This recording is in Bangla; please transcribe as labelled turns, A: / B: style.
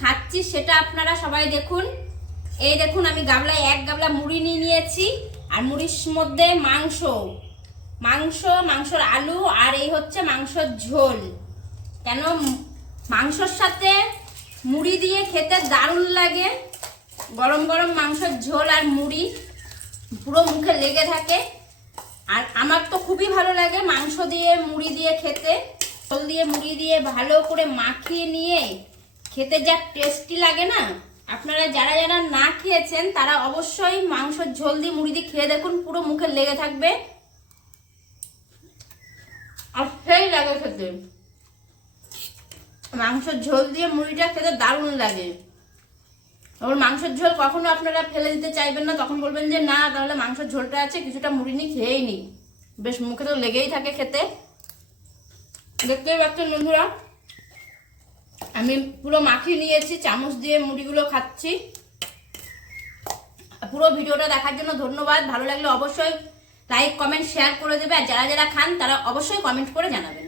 A: খাচ্ছি সেটা আপনারা সবাই দেখুন। এই দেখুন, আমি গাবলায় এক গাবলা মুড়ি নিয়ে নিয়েছি, আর মুড়ির মধ্যে মাংস। মাংস, মাংসর আলু, আর এই হচ্ছে মাংসর ঝোল। কেন? মাংসর সাথে মুড়ি দিয়ে খেতে দারুণ লাগে। গরম গরম মাংসের ঝোল আর মুড়ি পুরো মুখে লেগে থাকে। আর আমার তো খুবই ভালো লাগে মাংস দিয়ে মুড়ি দিয়ে খেতে। ঝোল দিয়ে মুড়ি দিয়ে ভালো করে মাখিয়ে নিয়ে খেতে যা টেস্টি লাগে না, আপনারা যারা যারা না খেয়েছেন, তারা অবশ্যই মাংসের ঝোল দিয়ে মুড়ি দিয়ে খেয়ে দেখুন, পুরো মুখে লেগে থাকবে। আর সেই লাগে খেতে। মাংসের ঝোল দিয়ে মুড়িটা খেতে দারুণ লাগে। আবার মাংসের ঝোল কখনো আপনারা ফেলে দিতে চাইবেন না, তখন বলবেন যে, না, তাহলে মাংসের ঝোলটা আছে, কিছুটা মুড়ি নিয়ে খেয়েই নি বেশ, মুখে তো লেগেই থাকে খেতে। দেখতেই পাচ্ছেন বন্ধুরা আমি পুরো মাখিয়ে নিয়েছি, চামচ দিয়ে মুড়িগুলো খাচ্ছি। পুরো ভিডিওটা দেখার জন্য ধন্যবাদ, ভালো লাগলে অবশ্যই লাইক কমেন্ট শেয়ার করে দেবে। আর যারা যারা খান, তারা অবশ্যই কমেন্ট করে জানাবেন।